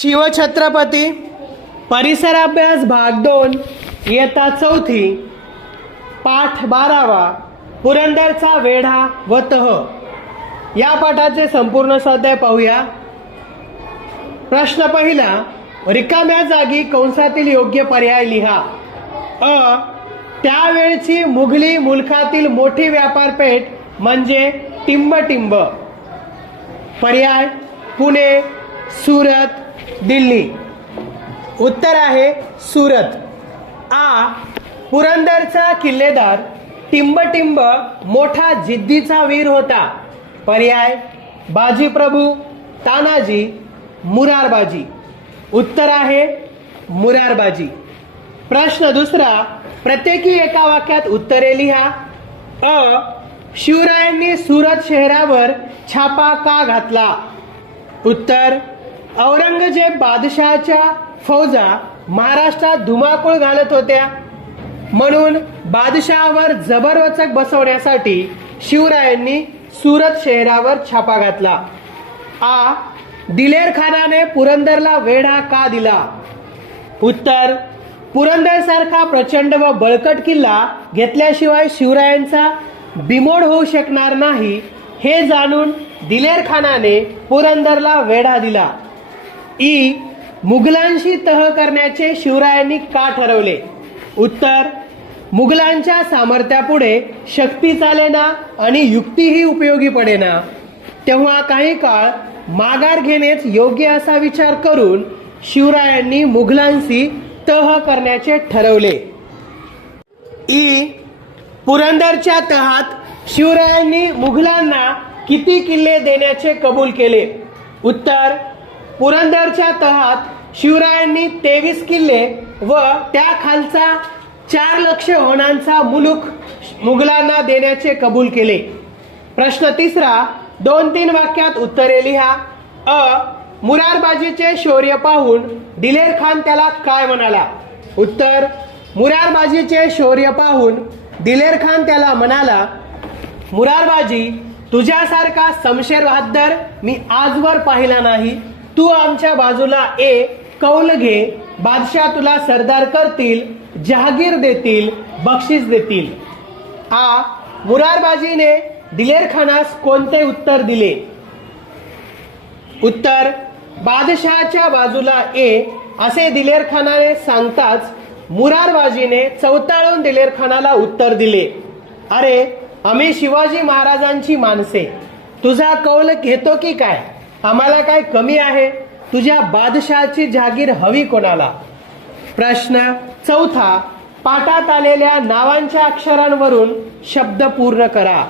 शिवछत्रपती. परिसराभ्यास भाग दोन इयत्ता चौथी पाठ बारावा पुरंदरचा वेढा व तह. या पाठाचे संपूर्ण स्वाध्याय पाहूया. प्रश्न पहिला रिकाम्या जागी कंसातील योग्य पर्याय लिहा. अ त्यावेळची मुघली मुलखातील मोठी व्यापारपेठ म्हणजे टिंबटिंब. पर्याय पुणे सुरत दिल्ली. उत्तर आहे सुरत. आ पुरंदरचा किल्लेदार टिंबटिंब मोठा जिद्दीचा वीर होता. पर्याय बाजीप्रभू तानाजी मुरारबाजी. उत्तर आहे मुरारबाजी. प्रश्न दुसरा प्रत्येकी एका वाक्यात उत्तरे लिहा. अ शिवरायांनी सुरत शहरावर छापा का घातला? उत्तर औरंगजेब बादशहाच्या फौजा महाराष्ट्रात धुमाकूळ घालत होत्या. म्हणून बादशहावर जबरवचक बसवण्यासाठी शिवरायांनी सुरत शहरावर छापा घातला. आ दिलेर खानाने पुरंदरला वेढा का दिला? उत्तर पुरंदर सारखा प्रचंड व बळकट किल्ला घेतल्याशिवाय शिवरायांचा बिमोड होऊ शकणार नाही हे जाणून दिलेर खानाने पुरंदरला वेढा दिला. ई मुघलांशी तह करण्याचे शिवरायांनी का ठरवले? उत्तर मुघलांच्या सामर्थ्यापुढे शक्ती चालेना आणि युक्तीही उपयोगी पडेना. तेव्हा काही काळ माघार घेणेच योग्य असा विचार करून शिवरायांनी मुघलांशी तह करण्याचे ठरवले. ई पुरंदरच्या तहात शिवरायांनी मुघलांना किती किल्ले देण्याचे कबूल केले? उत्तर पुरंदरच्या तहात शिवरायांनी तेवीस किल्ले व त्या खालचा चार लक्ष होणांचा मुलुक मुघलांना देण्याचे कबूल केले. प्रश्न तिसरा दोन तीन वाक्यात उत्तरे लिहा. अ मुरारबाजीचे शौर्य पाहून दिलेर खान त्याला काय म्हणाला? उत्तर मुरारबाजीचे शौर्य पाहून दिलेर खान त्याला म्हणाला मुरारबाजी तुझ्यासारखा समशेर बहादर मी आजवर पाहिला नाही. तू आमच्या बाजूला ए कौल घे बादशाह तुला सरदार करतील जहागीर देतील बक्षीस देतील. आ मुरारबाजीने दिलेर खानास कोणते उत्तर दिले? उत्तर बादशहाच्या बाजूला ए असे दिलेर खानाने सांगताच मुरारबाजीने चौताळून दिलेर खानाला उत्तर दिले. अरे आम्ही शिवाजी महाराजांची माणसे. तुझा कौल घेतो की काय? आम्हाला काय कमी आहे? तुझ्या बादशाची जागीर हवी कोणाला? प्रश्न चौथा पाठात आलेल्या नावांच्या अक्षरांवरून शब्द पूर्ण करा.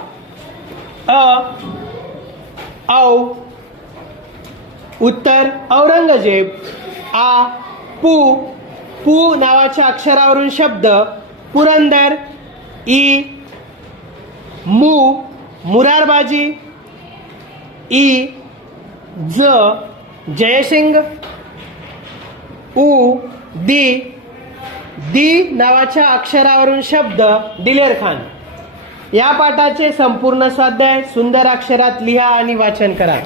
अ औ उत्तर औरंगजेब. आ पू पू नावाच्या अक्षरावरून शब्द. पुरंदर ई मू मुरारबाजी ई ज जयसिंग उ दी दी नावाच्या अक्षरावरून शब्द दिलेर खान. या पाठाचे संपूर्ण स्वाध्याय सुंदर अक्षरात लिहा आणि वाचन करा.